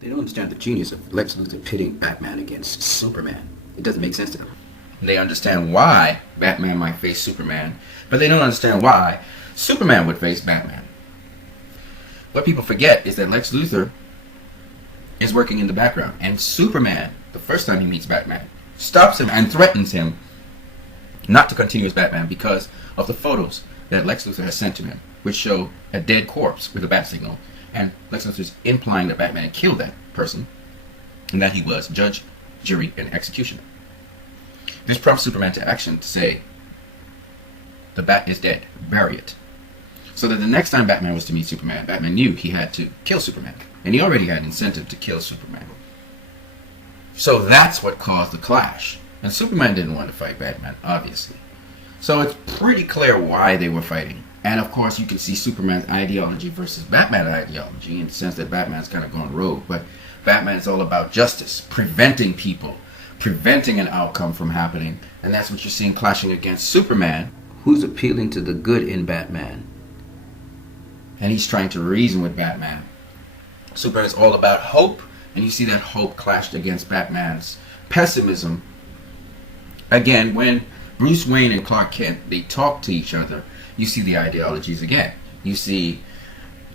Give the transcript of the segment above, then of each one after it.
They don't understand the genius of Lex Luthor pitting Batman against Superman. It doesn't make sense to them. They understand why Batman might face Superman, but they don't understand why Superman would face Batman. What people forget is that Lex Luthor is working in the background, and Superman, the first time he meets Batman, stops him and threatens him not to continue as Batman because of the photos that Lex Luthor has sent to him, which show a dead corpse with a bat signal, and Lex Luthor is implying that Batman killed that person, and that he was judge, jury, and executioner. This prompts Superman to action to say, the bat is dead, bury it. So that the next time Batman was to meet Superman, Batman knew he had to kill Superman, and he already had incentive to kill Superman. So that's what caused the clash. And Superman didn't want to fight Batman, obviously. So it's pretty clear why they were fighting. And of course you can see Superman's ideology versus Batman's ideology in the sense that Batman's kind of gone rogue, but Batman's all about justice, preventing people, preventing an outcome from happening, and that's what you're seeing clashing against Superman, who's appealing to the good in Batman. And he's trying to reason with Batman. Superman is all about hope, and you see that hope clashed against Batman's pessimism. Again, when Bruce Wayne and Clark Kent, they talk to each other, you see the ideologies again. You see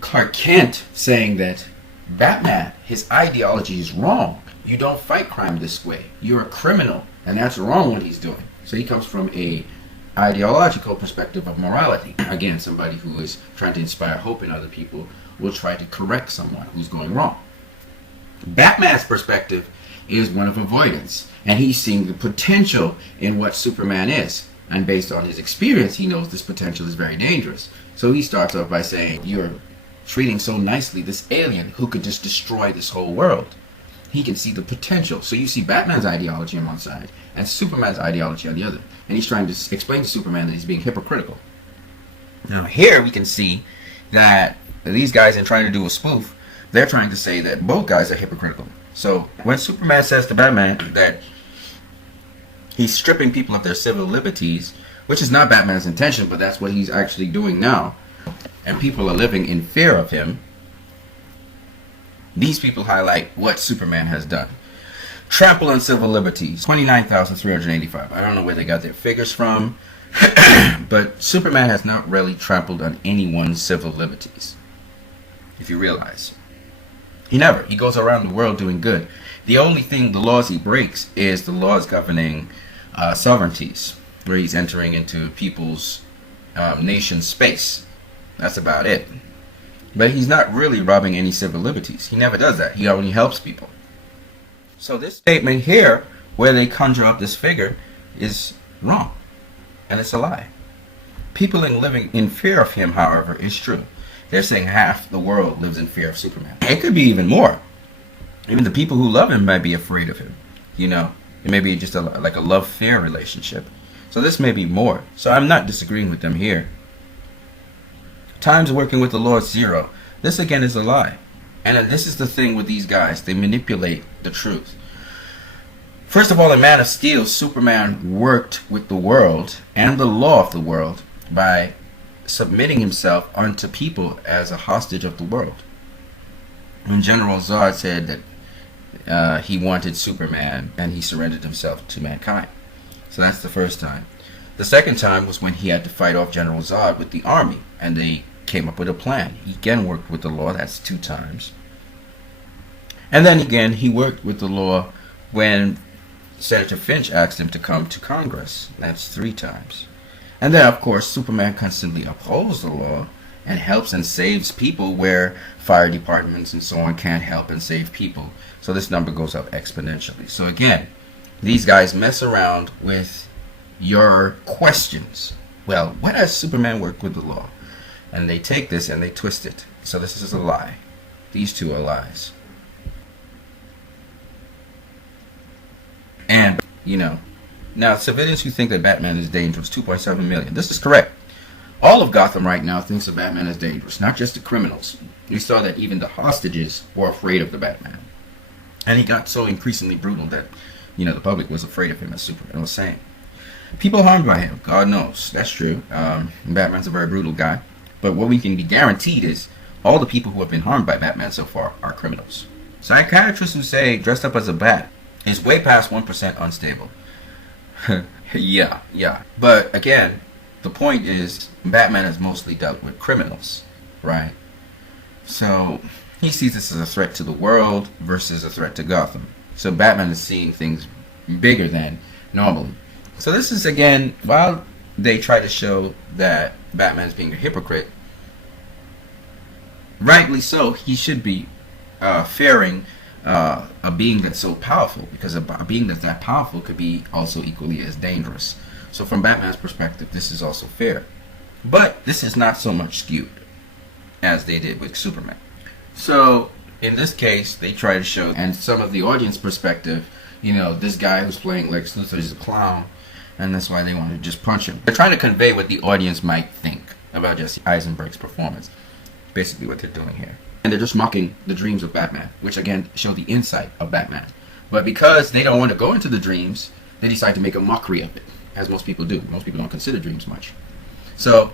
Clark Kent saying that Batman, his ideology is wrong. You don't fight crime this way. You're a criminal, and that's wrong what he's doing. So he comes from a ideological perspective of morality. Again, somebody who is trying to inspire hope in other people will try to correct someone who's going wrong. Batman's perspective is one of avoidance, and he's seeing the potential in what Superman is, and based on his experience he knows this potential is very dangerous. So he starts off by saying, you're treating so nicely this alien who could just destroy this whole world. He can see the potential. So you see Batman's ideology on one side and Superman's ideology on the other, and he's trying to explain to Superman that he's being hypocritical. Now here we can see that these guys, in trying to do a spoof, they're trying to say that both guys are hypocritical. So when Superman says to Batman that he's stripping people of their civil liberties, which is not Batman's intention, but that's what he's actually doing now, and people are living in fear of him, these people highlight what Superman has done. Trample on civil liberties, 29,385. I don't know where they got their figures from, but Superman has not really trampled on anyone's civil liberties, if you realize. He never. He goes around the world doing good. The only thing, the laws he breaks, is the laws governing sovereignties, where he's entering into people's nation space. That's about it. But he's not really robbing any civil liberties. He never does that. He only helps people. So this statement here, where they conjure up this figure, is wrong. And it's a lie. People living in fear of him, however, is true. They're saying half the world lives in fear of Superman. It could be even more. Even the people who love him might be afraid of him. You know, it may be just like a love-fear relationship. So this may be more. So I'm not disagreeing with them here. Times working with the Lord, 0. This again is a lie. And this is the thing with these guys. They manipulate the truth. First of all, in Man of Steel, Superman worked with the world and the law of the world by submitting himself unto people as a hostage of the world. When General Zod said that he wanted Superman, and he surrendered himself to mankind. So that's the first time. The second time was when he had to fight off General Zod with the army, and they came up with a plan. He again worked with the law. That's 2 times. And then again, he worked with the law when Senator Finch asked him to come to Congress. That's 3 times. And then, of course, Superman constantly upholds the law and helps and saves people where fire departments and so on can't help and save people. So this number goes up exponentially. So again, these guys mess around with your questions. Well, what has Superman worked with the law? And they take this and they twist it. So this is a lie. These two are lies. And, you know, now civilians who think that Batman is dangerous, 2.7 million. This is correct. All of Gotham right now thinks that Batman is dangerous, not just the criminals. We saw that even the hostages were afraid of the Batman. And he got so increasingly brutal that, you know, the public was afraid of him, as Superman was saying. People harmed by him, God knows. That's true. Batman's a very brutal guy. But what we can be guaranteed is all the people who have been harmed by Batman so far are criminals. Psychiatrists who say dressed up as a bat is way past 1% unstable. Yeah. But again, the point is Batman has mostly dealt with criminals, right? So he sees this as a threat to the world versus a threat to Gotham. So Batman is seeing things bigger than normally. So this is, again, while they try to show that Batman's being a hypocrite, rightly so, he should be fearing a being that's so powerful, because a being that's that powerful could be also equally as dangerous. So from Batman's perspective, this is also fair. But this is not so much skewed as they did with Superman. So in this case, they try to show, and some of the audience perspective, this guy who's playing Lex Luthor is a clown, and that's why they want to just punch him. They're trying to convey what the audience might think about Jesse Eisenberg's performance. Basically what they're doing here. And they're just mocking the dreams of Batman, which again show the insight of Batman. But because they don't want to go into the dreams, they decide to make a mockery of it, as most people do. Most people don't consider dreams much. So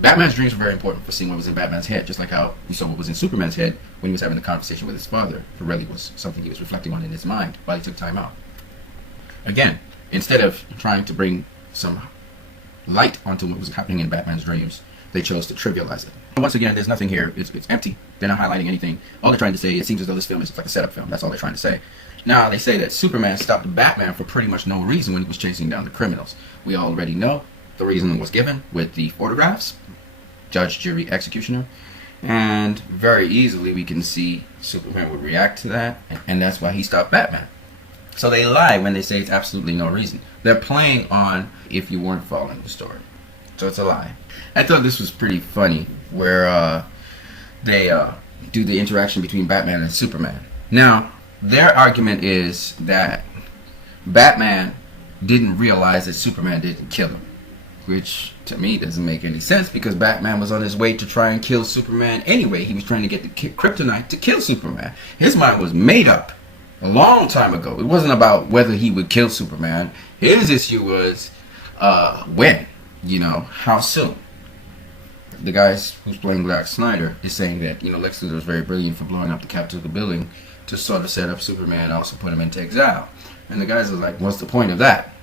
Batman's dreams were very important for seeing what was in Batman's head, just like how we saw what was in Superman's head when he was having the conversation with his father. It really was something he was reflecting on in his mind while he took time out. Again, instead of trying to bring some light onto what was happening in Batman's dreams, they chose to trivialize it. Once again, there's nothing here. It's empty. They're not highlighting anything. All they're trying to say, it seems as though this film is like a setup film. That's all they're trying to say. Now, they say that Superman stopped Batman for pretty much no reason when he was chasing down the criminals. We already know the reason was given with the photographs, judge, jury, executioner, and very easily we can see Superman would react to that, and that's why he stopped Batman. So they lie when they say it's absolutely no reason. They're playing on if you weren't following the story. So it's a lie. I thought this was pretty funny, where they do the interaction between Batman and Superman. Now, their argument is that Batman didn't realize that Superman didn't kill him, which to me doesn't make any sense, because Batman was on his way to try and kill Superman anyway. He was trying to get the kryptonite to kill Superman. His mind was made up a long time ago. It wasn't about whether he would kill Superman. His issue was when, how soon. The guy who's playing Zack Snyder is saying that, Lex Luthor was very brilliant for blowing up the Capitol building to sort of set up Superman and also put him into exile. And the guys are like, what's the point of that?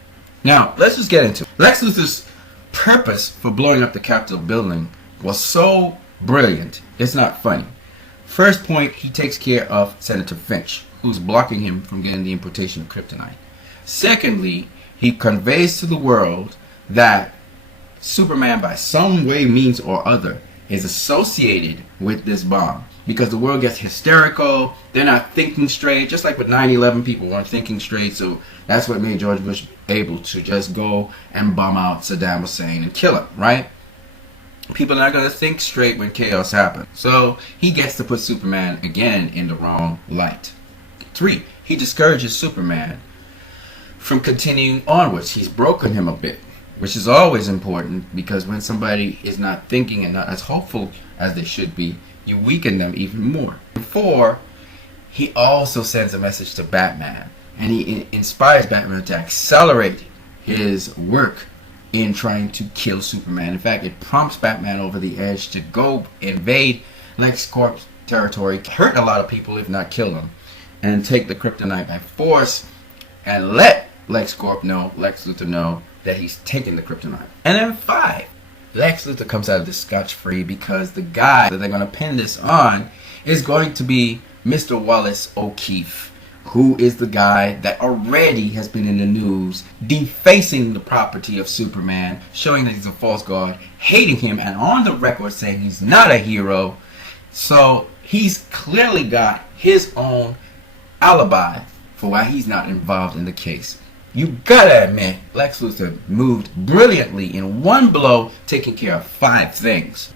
Now, let's just get into it. Lex Luthor's purpose for blowing up the Capitol building was so brilliant, it's not funny. First point, he takes care of Senator Finch, who's blocking him from getting the importation of kryptonite. Secondly, he conveys to the world that Superman, by some way, means or other, is associated with this bomb, because the world gets hysterical. They're not thinking straight, just like with 9/11, people weren't thinking straight. So that's what made George Bush able to just go and bomb out Saddam Hussein and kill him, right? People are not going to think straight when chaos happens. So he gets to put Superman again in the wrong light. 3, he discourages Superman from continuing onwards. He's broken him a bit, which is always important, because when somebody is not thinking and not as hopeful as they should be, you weaken them even more. 4, he also sends a message to Batman, and he inspires Batman to accelerate his work in trying to kill Superman. In fact, it prompts Batman over the edge to go invade LexCorp's territory, hurt a lot of people, if not kill them, and take the kryptonite by force, and let Lex Luthor know that he's taking the kryptonite. And then 5, Lex Luthor comes out of this scotch-free, because the guy that they're going to pin this on is going to be Mr. Wallace O'Keefe, who is the guy that already has been in the news defacing the property of Superman, showing that he's a false god, hating him, and on the record saying he's not a hero. So he's clearly got his own alibi for why he's not involved in the case. You gotta admit, Lex Luthor moved brilliantly in one blow, taking care of 5 things.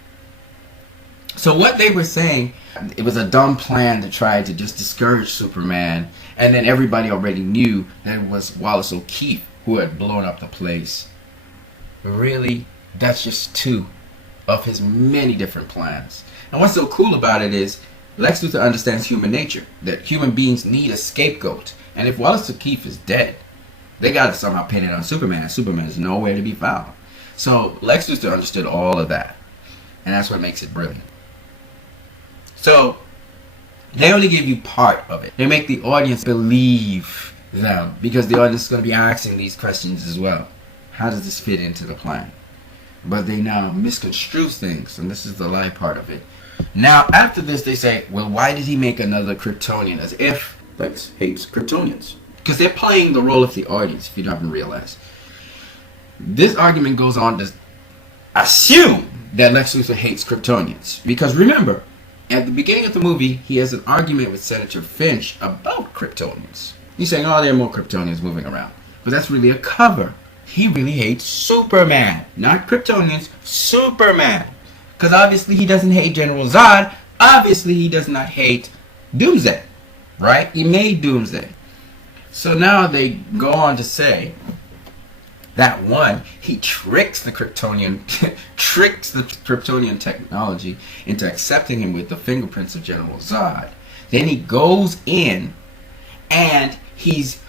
So what they were saying, it was a dumb plan to try to just discourage Superman, and then everybody already knew that it was Wallace O'Keefe who had blown up the place. Really, that's just 2 of his many different plans. And what's so cool about it is, Lex Luthor understands human nature, that human beings need a scapegoat. And if Wallace O'Keefe is dead, they got to somehow pin it on Superman. Superman is nowhere to be found. So Lex Luthor understood all of that. And that's what makes it brilliant. So They only give you part of it. They make the audience believe them because the audience is going to be asking these questions as well. How does this fit into the plan? But they now misconstrue things, and this is the lie part of it. Now, after this, they say, well, why did he make another Kryptonian? As if Lex hates Kryptonians. Because they're playing the role of the audience, if you don't even realize. This argument goes on to assume that Lex Luthor hates Kryptonians. Because remember, at the beginning of the movie, he has an argument with Senator Finch about Kryptonians. He's saying, oh, there are more Kryptonians moving around. But that's really a cover. He really hates Superman. Not Kryptonians, Superman. Because obviously he doesn't hate General Zod. Obviously he does not hate Doomsday. Right? He made Doomsday. So now they go on to say that one, he tricks the Kryptonian technology into accepting him with the fingerprints of General Zod. Then he goes in and he's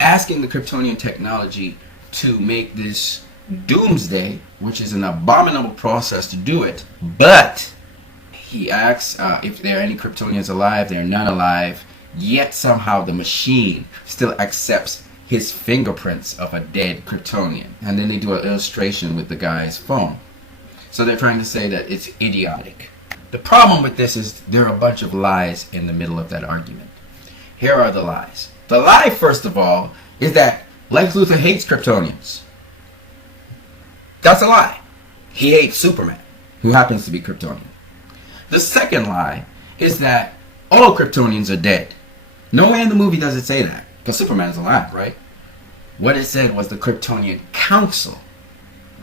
asking the Kryptonian technology to make this Doomsday, which is an abominable process to do it. But he asks if there are any Kryptonians alive. They're not alive. Yet somehow the machine still accepts his fingerprints of a dead Kryptonian. And then they do an illustration with the guy's phone. So they're trying to say that it's idiotic. The problem with this is there are a bunch of lies in the middle of that argument. Here are the lies. The lie, first of all, is that Lex Luthor hates Kryptonians. That's a lie. He hates Superman, who happens to be Kryptonian. The second lie is that all Kryptonians are dead. Nowhere in the movie does it say that, because Superman's alive, right? What it said was the Kryptonian Council.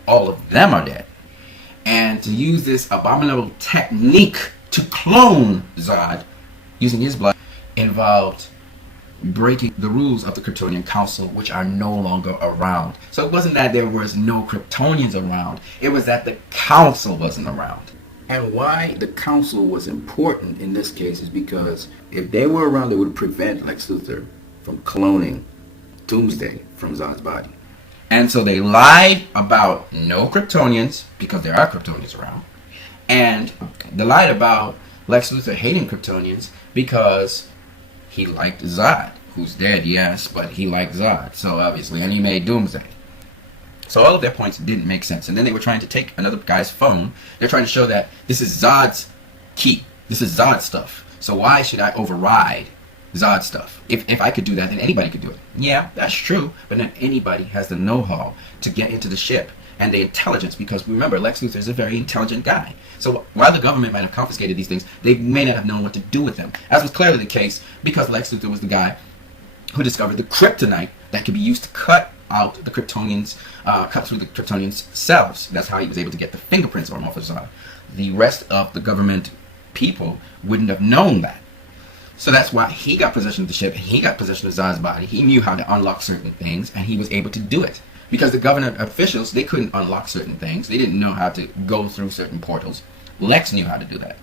All of them are dead. And to use this abominable technique to clone Zod, using his blood, involved breaking the rules of the Kryptonian Council, which are no longer around. So it wasn't that there was no Kryptonians around, it was that the Council wasn't around. And why the Council was important in this case is because if they were around, they would prevent Lex Luthor from cloning Doomsday from Zod's body. And so they lied about no Kryptonians, because there are Kryptonians around. And they lied about Lex Luthor hating Kryptonians because he liked Zod, who's dead, yes, but he liked Zod. So obviously, and he made Doomsday. So all of their points didn't make sense. And then they were trying to take another guy's phone. They're trying to show that this is Zod's key. This is Zod's stuff. So why should I override Zod's stuff? If I could do that, then anybody could do it. Yeah, that's true. But not anybody has the know-how to get into the ship and the intelligence. Because remember, Lex Luthor is a very intelligent guy. So while the government might have confiscated these things, they may not have known what to do with them. As was clearly the case because Lex Luthor was the guy who discovered the kryptonite that could be used to cut out the Kryptonians, cut through the Kryptonians' cells. That's how he was able to get the fingerprints on off of Zod. The rest of the government people wouldn't have known that. So that's why he got possession of the ship, and he got possession of Zod's body. He knew how to unlock certain things, and he was able to do it. Because the government officials, they couldn't unlock certain things. They didn't know how to go through certain portals. Lex knew how to do that.